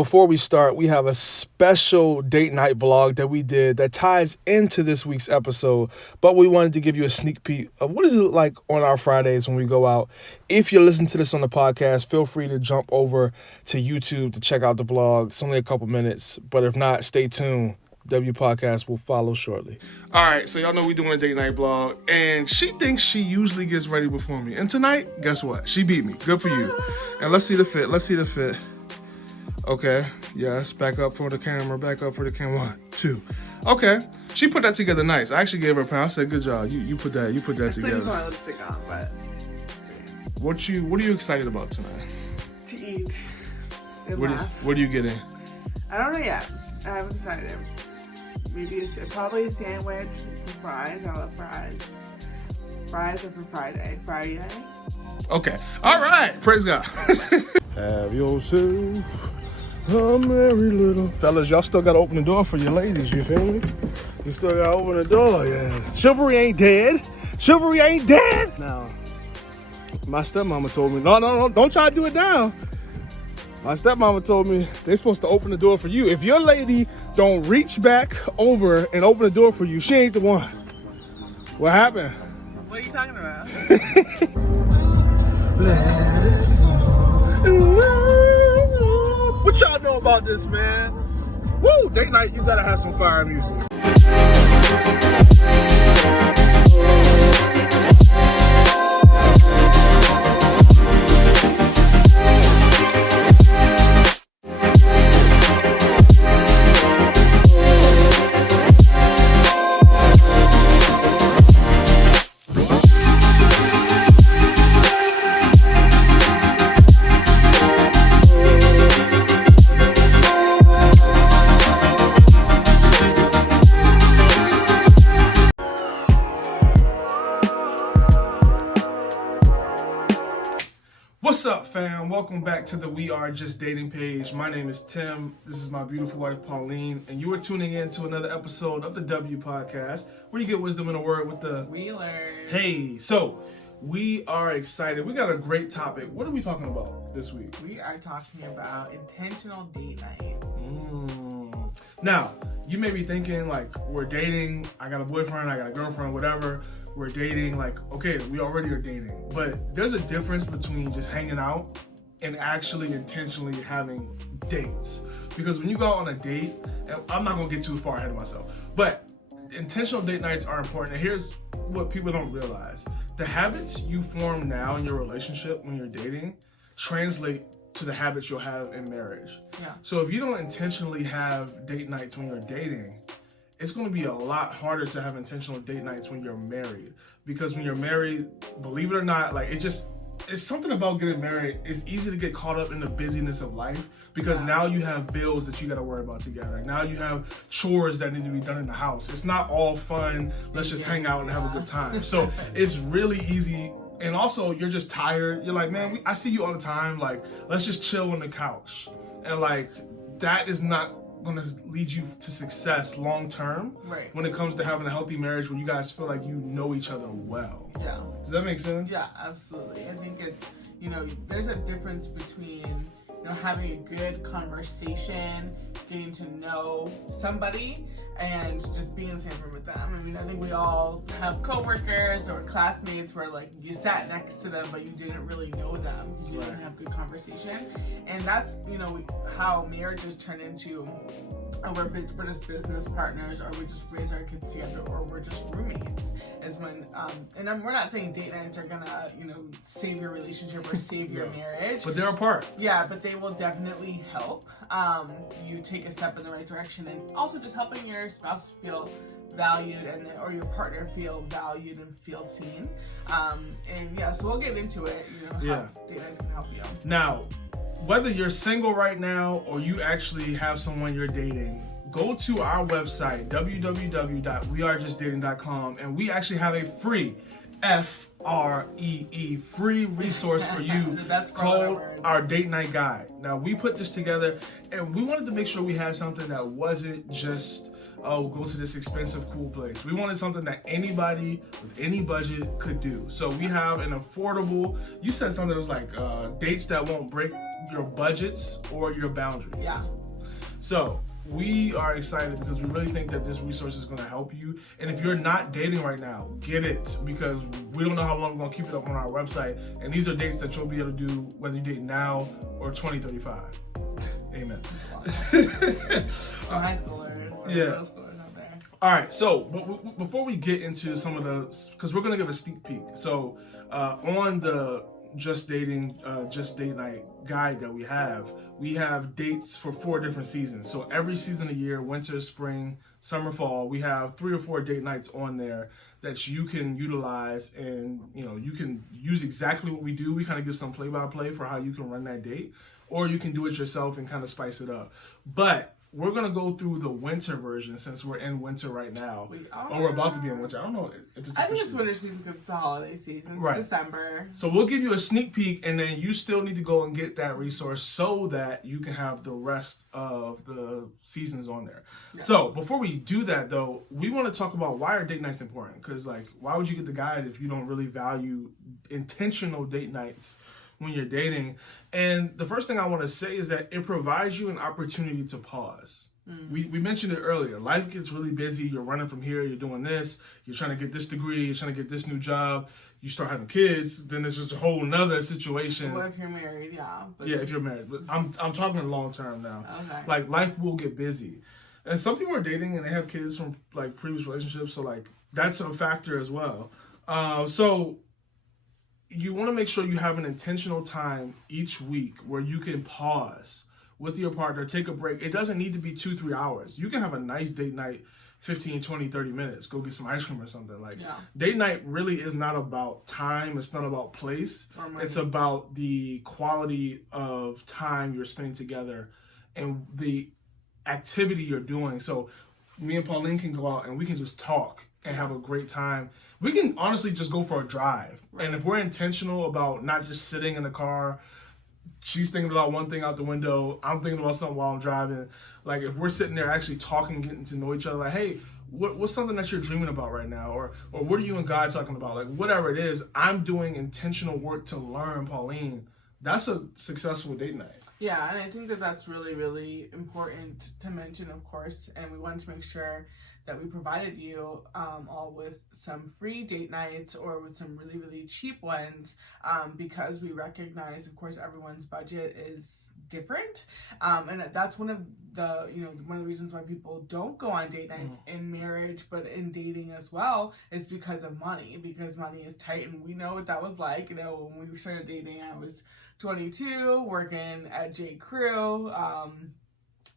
Before we start, we have a special date night vlog that we did that ties into this week's episode, but we wanted to give you a sneak peek of what is it like on our Fridays when we go out. If you're listening to this on the podcast, feel free to jump over to YouTube to check out the vlog. It's only a couple minutes, but if not, stay tuned. W Podcast will follow shortly. All right, so y'all know we're doing a date night vlog, and she thinks she usually gets ready before me. And tonight, guess what? She beat me. Good for you. And let's see the fit. Okay, yes, back up for the camera. 1, 2. Okay, she put that together nice. I actually gave her a pound. I said, good job. You put that together. I still put my lipstick on, but What are you excited about tonight? to eat and What laugh. are you getting? I don't know yet. I haven't decided. Maybe probably a sandwich and some fries. I love fries. Fries are for Friday. Okay, all right. Praise God. Have yourself a merry little fellas. Y'all still gotta open the door for your ladies. You feel me? You still gotta open the door. Yeah. Chivalry ain't dead. Now, my stepmama told me, no, don't try to do it now. My stepmama told me they're supposed to open the door for you. If your lady don't reach back over and open the door for you, she ain't the one. What happened? What are you talking about? Let us know. What y'all know about this, man? Woo! Date night, you gotta have some fire music. What's up, fam? Welcome back to the We Are Just Dating page. My name is Tim. This is my beautiful wife, Pauline, and you are tuning in to another episode of the W Podcast, where you get wisdom in a word with the We learn. Hey. So, we are excited. We got a great topic. What are we talking about this week? We are talking about intentional date night. Now, you may be thinking, like, we're dating, I got a boyfriend, I got a girlfriend, whatever. We're dating, like, okay, we already are dating. But there's a difference between just hanging out and actually intentionally having dates. Because when you go out on a date, and I'm not gonna get too far ahead of myself, but intentional date nights are important. And here's what people don't realize. The habits you form now in your relationship when you're dating translate to the habits you'll have in marriage. Yeah. So if you don't intentionally have date nights when you're dating, it's going to be a lot harder to have intentional date nights when you're married. Because when you're married, believe it or not, like it's something about getting married. It's easy to get caught up in the busyness of life because now you have bills that you got to worry about together. Now you have chores that need to be done in the house. It's not all fun. Let's just hang out and have a good time. So it's really easy. And also you're just tired. You're like, man, I see you all the time. Like, let's just chill on the couch. And like, that is not going to lead you to success long term, Right. when it comes to having a healthy marriage where you guys feel like you know each other well. Yeah. Does that make sense? Yeah, absolutely. I think it's, there's a difference between, having a good conversation, getting to know somebody, and just being in the same room with them. I mean, I think we all have coworkers or classmates where, like, you sat next to them, but you didn't really know them. You didn't have good conversation. And that's, how marriages turn into, we're just business partners, or we just raise our kids together, or we're just roommates, is when, we're not saying date nights are gonna, save your relationship or save your marriage. But they're a part. Yeah, but they will definitely help you take a step in the right direction, and also just helping your spouse feel valued, or your partner feel valued and feel seen. So we'll get into it, how date nights can help you. Now, whether you're single right now or you actually have someone you're dating, go to our website, www.wearejustdating.com, and we actually have a free free resource for you called our date night guide. Now, we put this together and we wanted to make sure we had something that wasn't just, go to this expensive, cool place. We wanted something that anybody with any budget could do. So we have an affordable, you said something that was like dates that won't break your budgets or your boundaries. Yeah. So we are excited because we really think that this resource is going to help you. And if you're not dating right now, get it, because we don't know how long we're going to keep it up on our website. And these are dates that you'll be able to do whether you date now or 2035. Amen. Or high schoolers or middle schoolers out there. All right, so before we get into some of the, because we're going to give a sneak peek. So on the Just Date Night guide that we have dates for 4 different seasons. So every season of the year, winter, spring, summer, fall, we have 3 or 4 date nights on there that you can utilize, and you can use exactly what we do. We kind of give some play-by-play for how you can run that date, or you can do it yourself and kind of spice it up. But we're going to go through the winter version since we're in winter right now. Or we're about to be in winter. I don't know if it's I think it's winter season because it's the holiday season. It's December. So we'll give you a sneak peek, and then you still need to go and get that resource so that you can have the rest of the seasons on there. Yeah. So before we do that, though, we want to talk about why are date nights important? Because, why would you get the guide if you don't really value intentional date nights when you're dating? And the first thing I want to say is that it provides you an opportunity to pause. We mentioned it earlier. Life gets really busy. You're running from here. You're doing this. You're trying to get this degree. You're trying to get this new job. You start having kids. Then it's just a whole nother situation. Well, if you're married, yeah. Yeah, if you're married. But I'm talking long term now. Okay. Life will get busy. And some people are dating and they have kids from previous relationships. So that's a factor as well. So you want to make sure you have an intentional time each week where you can pause with your partner, take a break. It doesn't need to be 2-3 hours. You can have a nice date night, 15, 20, 30 minutes. Go get some ice cream or something. Date night really is not about time. It's not about place. It's about the quality of time you're spending together and the activity you're doing. So me and Pauline can go out and we can just talk and have a great time. We can honestly just go for a drive. Right. And if we're intentional about not just sitting in the car, she's thinking about one thing out the window, I'm thinking about something while I'm driving. If we're sitting there actually talking, getting to know each other, hey, what's something that you're dreaming about right now? Or what are you and God talking about? Whatever it is, I'm doing intentional work to learn Pauline. That's a successful date night. Yeah, and I think that's really, really important to mention, of course, and we wanted to make sure that we provided you all with some free date nights or with some really, really cheap ones because we recognize, of course, everyone's budget is different. And that's one of the reasons why people don't go on date nights in marriage, but in dating as well, is because of money, because money is tight. And we know what that was like. When we started dating, I was 22, working at J. Crew,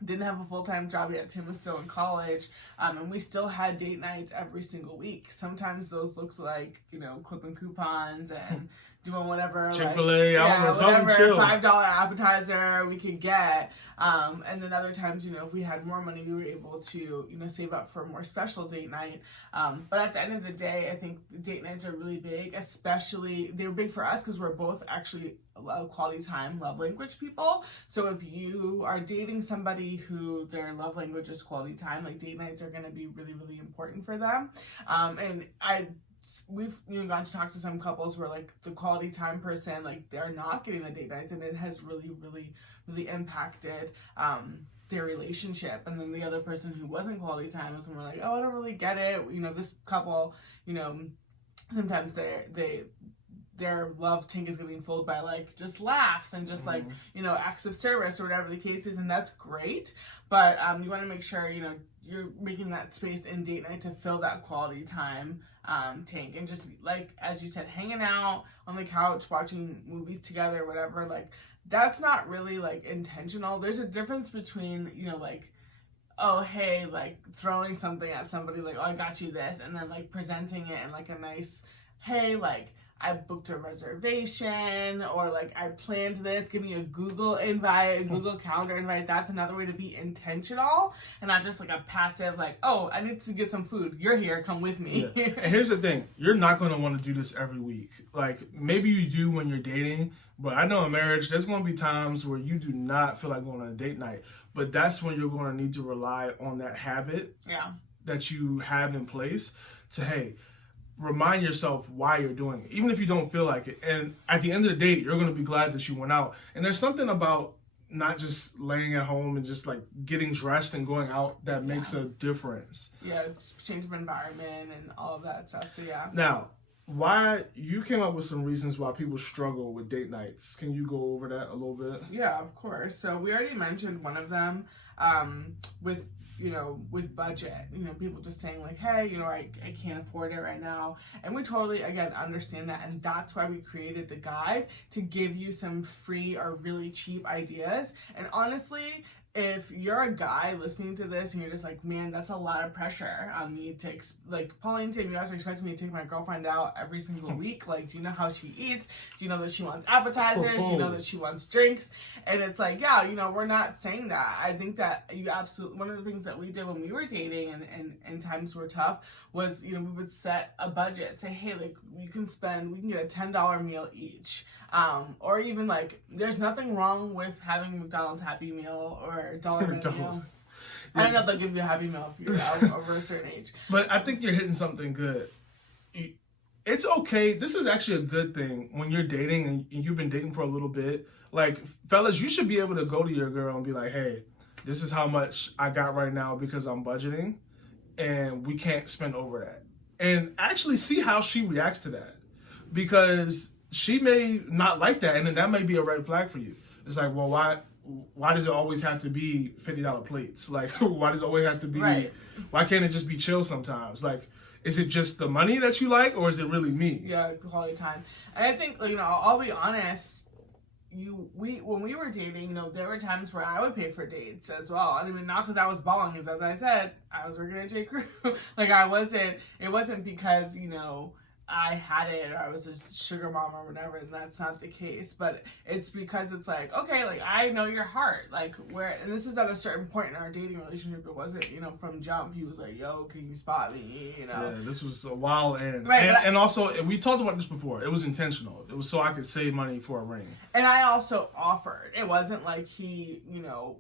didn't have a full-time job yet. Tim was still in college, and we still had date nights every single week. Sometimes those looked like, clipping coupons and doing whatever. Chick-fil-A, whatever chill. $5 appetizer we could get. And then other times, if we had more money, we were able to, save up for a more special date night. But at the end of the day, I think date nights are really big, especially, they were big for us because we're both actually quality time love language people. So if you are dating somebody who their love language is quality time, date nights are going to be really, really important for them. And we've gone to talk to some couples where the quality time person, they're not getting the date nights, and it has really, really, really impacted their relationship. And then the other person who wasn't quality time was, and we're like, oh, I don't really get it. This couple, sometimes their love tank is getting filled by just laughs and just acts of service or whatever the case is, and that's great. But you want to make sure you're making that space in date night to fill that quality time tank, and just as you said, hanging out on the couch watching movies together, whatever. That's not really intentional. There's a difference between oh hey, throwing something at somebody, oh I got you this, and then presenting it in a nice, hey, I booked a reservation, or I planned this, giving you a Google invite, a Google Calendar invite. That's another way to be intentional and not just a passive, oh, I need to get some food. You're here, come with me. Yeah. And here's the thing, you're not going to want to do this every week. Maybe you do when you're dating, but I know in marriage, there's going to be times where you do not feel like going on a date night. But that's when you're going to need to rely on that habit that you have in place to, hey, remind yourself why you're doing it, even if you don't feel like it. And at the end of the day, you're going to be glad that you went out. And there's something about not just laying at home and just like getting dressed and going out that makes a difference. Yeah, change of environment and all of that stuff. So yeah. Now, why you came up with some reasons why people struggle with date nights. Can you go over that a little bit? Yeah, of course. So we already mentioned one of them, with, you know, with budget, you know, people just saying like, hey, you know, I can't afford it right now. And we totally, again, understand that. And that's why we created the guide, to give you some free or really cheap ideas. And honestly, if you're a guy listening to this and you're just like, man, that's a lot of pressure on me to, like, Pauline, you guys are expecting me to take my girlfriend out every single week. Like, do you know how she eats? Do you know that she wants appetizers? Do you know that she wants drinks? And it's like, yeah, you know, we're not saying that. I think that you absolutely, one of the things that we did when we were dating and times were tough was, you know, we would set a budget. Say, hey, like, we can get a $10 meal each. Or even like, there's nothing wrong with having McDonald's Happy Meal or dollar menu. Yeah. I don't know if they'll give you a Happy Meal if you're over a certain age. But I think you're hitting something good. It's okay. This is actually a good thing when you're dating and you've been dating for a little bit. Like, fellas, you should be able to go to your girl and be like, hey, this is how much I got right now because I'm budgeting and we can't spend over that. And actually see how she reacts to that. Because she may not like that, and then that may be a red flag for you. It's like, well, why does it always have to be $50 plates? Like, why does it always have to be, why can't it just be chill sometimes? Like, is it just the money that you like, or is it really me? Yeah, quality time. And I think, you know, I'll be honest, when we were dating, you know, there were times where I would pay for dates as well. I mean, not because I was balling, because as I said, I was working at J. Crew. Like, it wasn't because, you know, I had it or I was a sugar mom or whatever, and that's not the case. But it's because it's like, okay, like, I know your heart. Like, and this is at a certain point in our dating relationship. It wasn't, you know, from jump. He was like, yo, can you spot me? You know? Yeah, this was a while in. Right, and also, we talked about this before. It was intentional. It was so I could save money for a ring. And I also offered. It wasn't like he, you know,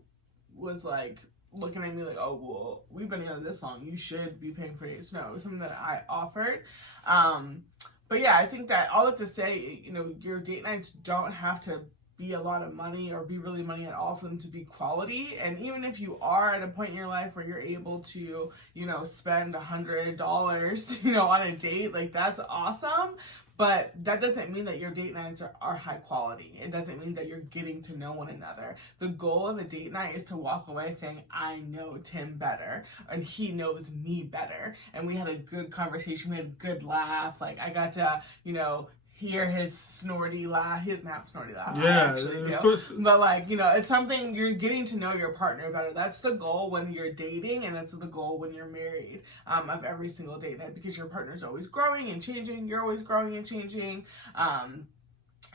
was like looking at me like, oh, well, we've been together this long, you should be paying for dates. No, it was something that I offered. But yeah, I think that all that to say, you know, your date nights don't have to be a lot of money or be really money at all for them to be quality. And even if you are at a point in your life where you're able to, you know, spend $100, you know, on a date, like, that's awesome. But that doesn't mean that your date nights are high quality. It doesn't mean that you're getting to know one another. The goal of a date night is to walk away saying, I know Tim better, and he knows me better. And we had a good conversation. We had a good laugh. Like, I got to, you know, hear his snorty laugh. He doesn't have a snorty laugh. Yeah, I actually do. But, like, you know, it's something, you're getting to know your partner better. That's the goal when you're dating, and it's the goal when you're married, of every single date night, because your partner's always growing and changing. You're always growing and changing.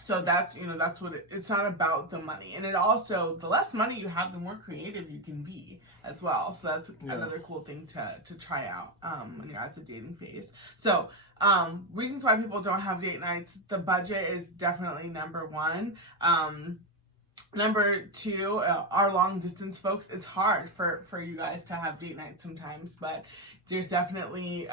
So that's, you know, that's what it's not about the money. And it also, the less money you have, the more creative you can be as well. So that's another cool thing to try out when you're at the dating phase. So reasons why people don't have date nights: the budget is definitely number one. Number two, our long distance folks, it's hard for you guys to have date nights sometimes, but there's definitely,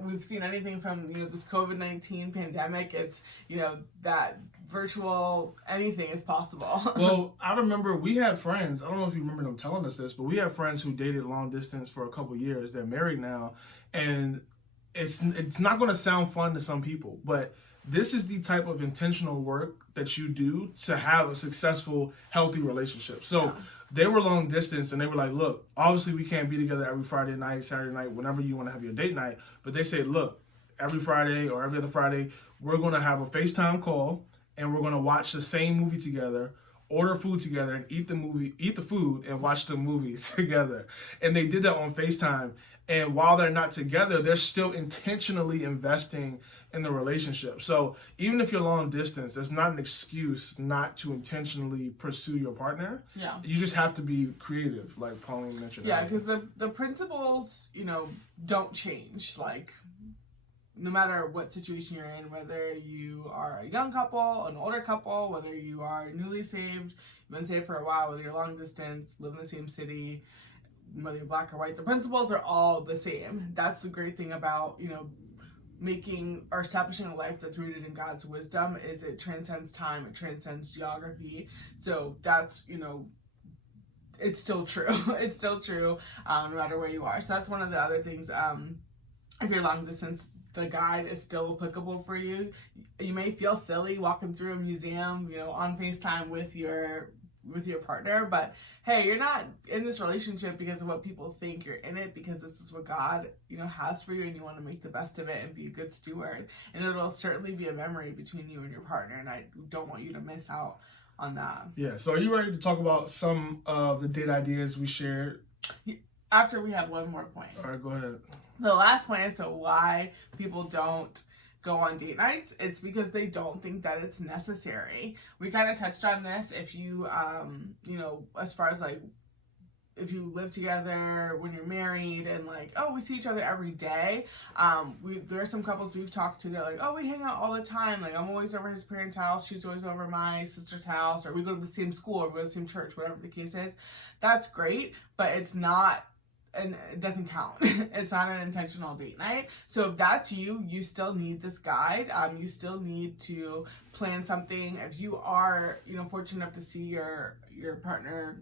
we've seen anything from, you know, this COVID-19 pandemic, it's, you know, that virtual anything is possible. Well, I remember we had friends, I don't know if you remember them telling us this, but we had friends who dated long distance for a couple years. They're married now, and it's not going to sound fun to some people, but this is the type of intentional work that you do to have a successful, healthy relationship. So they were long distance, and they were like, look, obviously we can't be together every Friday night, Saturday night, whenever you want to have your date night. But they say, look, every Friday or every other Friday, we're going to have a FaceTime call, and we're going to watch the same movie together, order food together, and eat the food and watch the movie together. And they did that on FaceTime. And while they're not together, they're still intentionally investing in the relationship. So even if you're long distance, that's not an excuse not to intentionally pursue your partner. Yeah. You just have to be creative, like Pauline mentioned. Yeah, because the principles, you know, don't change. Like, no matter what situation you're in, whether you are a young couple, an older couple, whether you are newly saved, you've been saved for a while, whether you're long distance, live in the same city, whether you're black or white, the principles are all the same. That's the great thing about, you know, making or establishing a life that's rooted in God's wisdom is it transcends time, it transcends geography. So that's, it's still true. It's still true, no matter where you are. So that's one of the other things. If you're long distance, the guide is still applicable for you. You may feel silly walking through a museum, on FaceTime with your partner, but hey, you're not in this relationship because of what people think. You're in it because this is what God, has for you, and you want to make the best of it and be a good steward. And it'll certainly be a memory between you and your partner, and I don't want you to miss out on that. Yeah, so are you ready to talk about some of the date ideas we shared? After we have one more point. All right, go ahead. The last point is why people don't go on date nights. It's because they don't think that it's necessary. We kind of touched on this. If you, as far as if you live together when you're married and we see each other every day. There are some couples we've talked to that we hang out all the time. I'm always over his parents' house. She's always over my sister's house, or we go to the same school, or we go to the same church, whatever the case is. That's great, but it's not. And it doesn't count. It's not an intentional date night. So if that's you, you still need this guide. You still need to plan something. If you are, fortunate enough to see your partner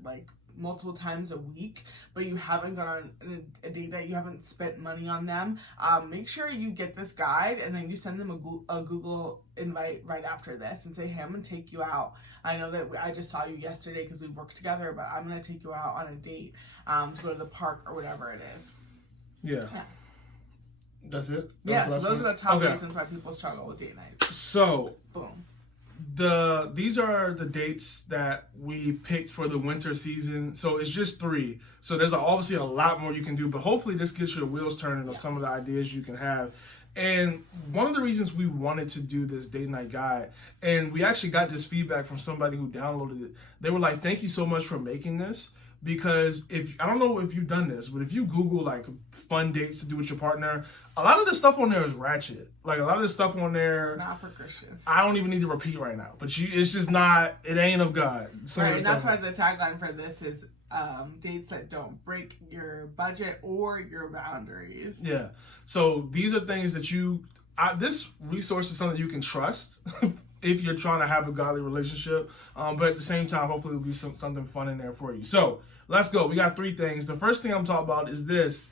multiple times a week, but you haven't gone on a date night, you haven't spent money on them, make sure you get this guide and then you send them a Google invite right after this and say, hey, I'm going to take you out. I know that I just saw you yesterday because we worked together, but I'm going to take you out on a date to go to the park or whatever it is. Yeah. That's it? So those are the top reasons why people struggle with date nights. So, boom. These are the dates that we picked for the winter season. So it's just 3. So there's obviously a lot more you can do, but hopefully this gets your wheels turning of some of the ideas you can have. And one of the reasons we wanted to do this date night guide, and we actually got this feedback from somebody who downloaded it. They were like, thank you so much for making this, because I don't know if you've done this, but if you Google fun dates to do with your partner, a lot of the stuff on there is ratchet. A lot of the stuff on there, it's not for Christians. I don't even need to repeat right now, but it's just not. It ain't of God. Right, and that's why the tagline for this is dates that don't break your budget or your boundaries. Yeah. So these are things that this resource is something you can trust if you're trying to have a godly relationship. But at the same time, hopefully it'll be something fun in there for you. So let's go. We got 3 things. The first thing I'm talking about is this.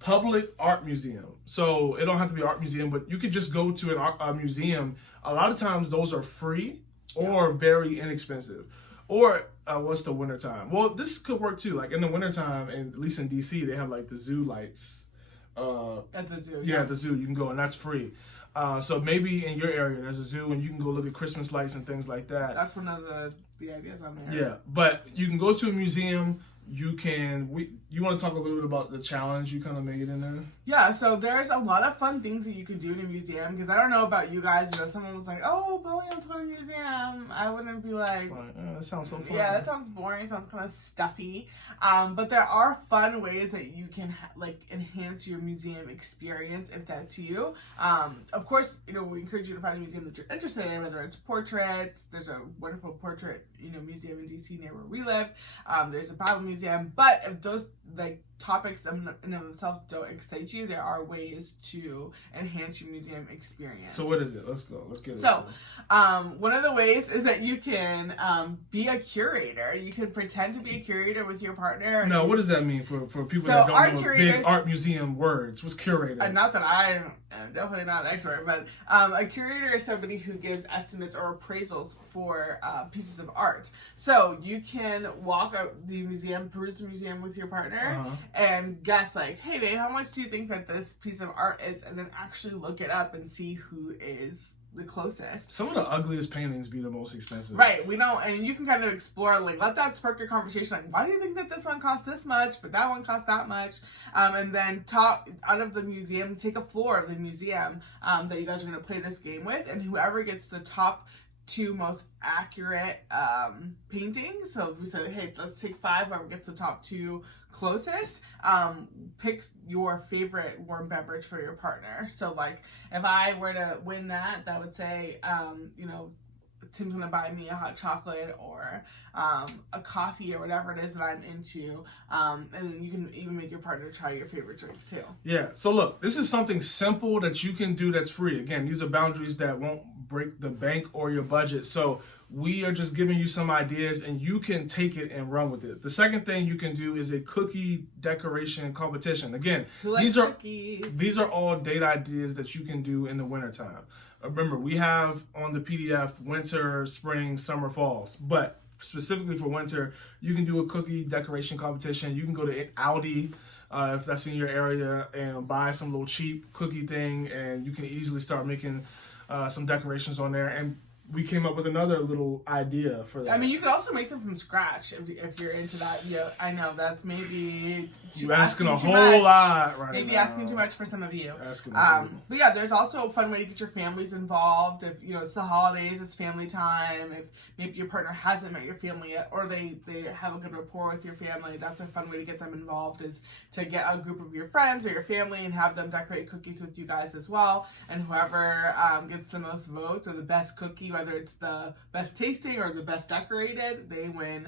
Public art museum. So it don't have to be an art museum, but you could just go to a museum. A lot of times those are free or very inexpensive. Or what's the wintertime? Well, this could work too. In the wintertime, and at least in DC, they have the zoo lights. At the zoo. Yeah, at the zoo. You can go, and that's free. So maybe in your area there's a zoo, and you can go look at Christmas lights and things like that. That's one of the ideas on there. Yeah, but you can go to a museum. You want to talk a little bit about the challenge you kind of made in there? Yeah, so there's a lot of fun things that you can do in a museum, because I don't know about you guys, someone was like, oh, but we have to go to a museum. I wouldn't be that sounds so fun. Yeah, that sounds boring, sounds kind of stuffy. But there are fun ways that you can enhance your museum experience if that's you. Of course, we encourage you to find a museum that you're interested in, whether it's portraits. There's a wonderful portrait, museum in DC near where we live. There's a Bible museum, but if those topics in and of themselves don't excite you, there are ways to enhance your museum experience. So what is it? Let's go. Let's get it. So, one of the ways is that you can be a curator. You can pretend to be a curator with your partner. No, what does that mean for people that don't know big art museum words? What's curator? Not that I'm definitely not an expert, but a curator is somebody who gives estimates or appraisals for pieces of art. So you can walk out the museum, peruse the museum with your partner, and guess hey babe, how much do you think that this piece of art is? And then actually look it up and see who is the closest. Some of the ugliest paintings be the most expensive. Right, and you can kind of explore, let that spark your conversation, why do you think that this one costs this much, but that one costs that much? And then talk out of the museum, take a floor of the museum that you guys are going to play this game with, and whoever gets the top 2 most accurate paintings. So if we said, hey, let's take 5, whoever gets the top 2 closest, picks your favorite warm beverage for your partner. So if I were to win that would say, Tim's gonna buy me a hot chocolate, or a coffee or whatever it is that I'm into. And then you can even make your partner try your favorite drink too. Yeah. So look, this is something simple that you can do that's free. Again, these are boundaries that won't break the bank or your budget. So we are just giving you some ideas and you can take it and run with it. The second thing you can do is a cookie decoration competition. Again, these are all date ideas that you can do in the wintertime. Remember, we have on the PDF winter, spring, summer, falls, but specifically for winter, you can do a cookie decoration competition. You can go to Aldi, if that's in your area, and buy some little cheap cookie thing, and you can easily start making some decorations on there. And we came up with another little idea for that. I mean, you could also make them from scratch if you're into that. Yeah, I know that's maybe you're asking a whole lot right maybe now. asking too much for some of you. But yeah, there's also a fun way to get your families involved. If it's the holidays, it's family time. If maybe your partner hasn't met your family yet, or they have a good rapport with your family, that's a fun way to get them involved, is to get a group of your friends or your family and have them decorate cookies with you guys as well. And whoever gets the most votes or the best cookie, whether it's the best tasting or the best decorated, they win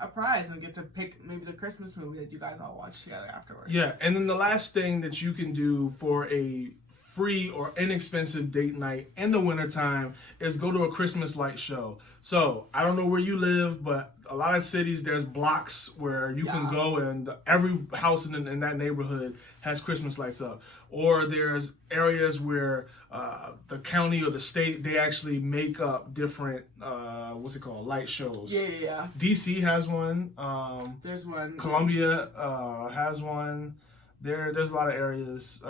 a prize and get to pick maybe the Christmas movie that you guys all watch together afterwards. Yeah, and then the last thing that you can do for a free or inexpensive date night in the wintertime is go to a Christmas light show. So I don't know where you live, but a lot of cities, there's blocks where you can go and every house in that neighborhood has Christmas lights up. Or there's areas where the county or the state, they actually make up different, light shows. Yeah. DC has one. There's one. Columbia has one. There's a lot of areas.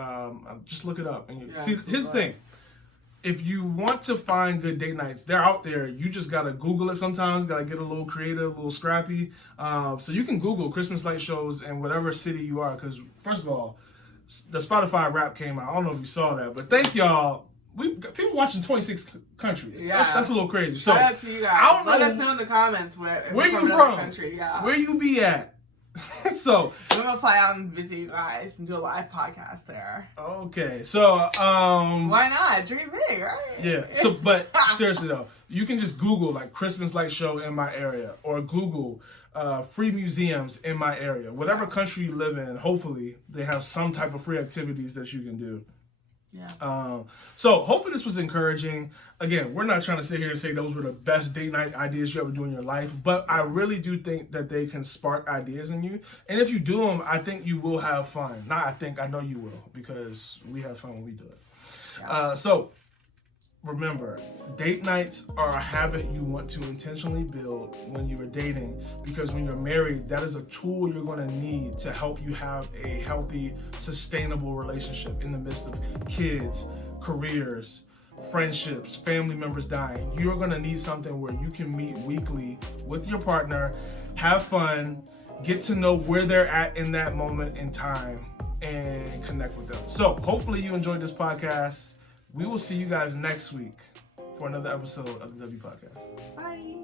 Just look it up. And see, here's the thing. If you want to find good date nights, they're out there. You just got to Google it sometimes. Got to get a little creative, a little scrappy. So you can Google Christmas light shows in whatever city you are. Because, first of all, the Spotify rap came out. I don't know if you saw that. But thank y'all. We got people watching 26 countries. Yeah. That's a little crazy. So, shout out to you guys. I don't know. Let us know in the comments where you from. Country. Yeah. Where you be at? So I'm gonna fly out and visit you guys and do a live podcast there. Okay, so why not? Dream big, right? Yeah. So, but seriously though, you can just Google like Christmas light show in my area, or Google free museums in my area. Whatever country you live in, hopefully they have some type of free activities that you can do. Yeah. So hopefully this was encouraging. Again, we're not trying to sit here and say those were the best date night ideas you ever do in your life, but I really do think that they can spark ideas in you. And if you do them, I think you will have fun. I know you will, because we have fun when we do it. Yeah. So remember, date nights are a habit you want to intentionally build when you are dating, because when you're married, that is a tool you're going to need to help you have a healthy, sustainable relationship in the midst of kids, careers, friendships, family members dying. You're going to need something where you can meet weekly with your partner, have fun, get to know where they're at in that moment in time, and connect with them. So hopefully you enjoyed this podcast. We will see you guys next week for another episode of the W Podcast. Bye.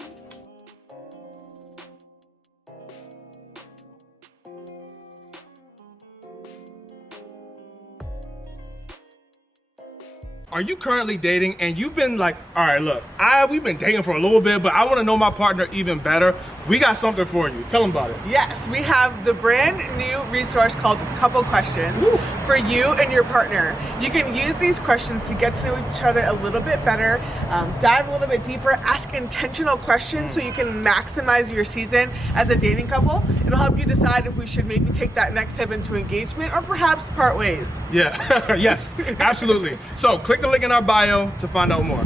Are you currently dating and you've been like, all right, look, we've been dating for a little bit, but I want to know my partner even better? We got something for you. Tell them about it. Yes, we have the brand new resource called Couple Questions for you and your partner. You can use these questions to get to know each other a little bit better, dive a little bit deeper, ask intentional questions so you can maximize your season as a dating couple. It'll help you decide if we should maybe take that next step into engagement or perhaps part ways. Yeah, yes, absolutely. So click the link in our bio to find out more.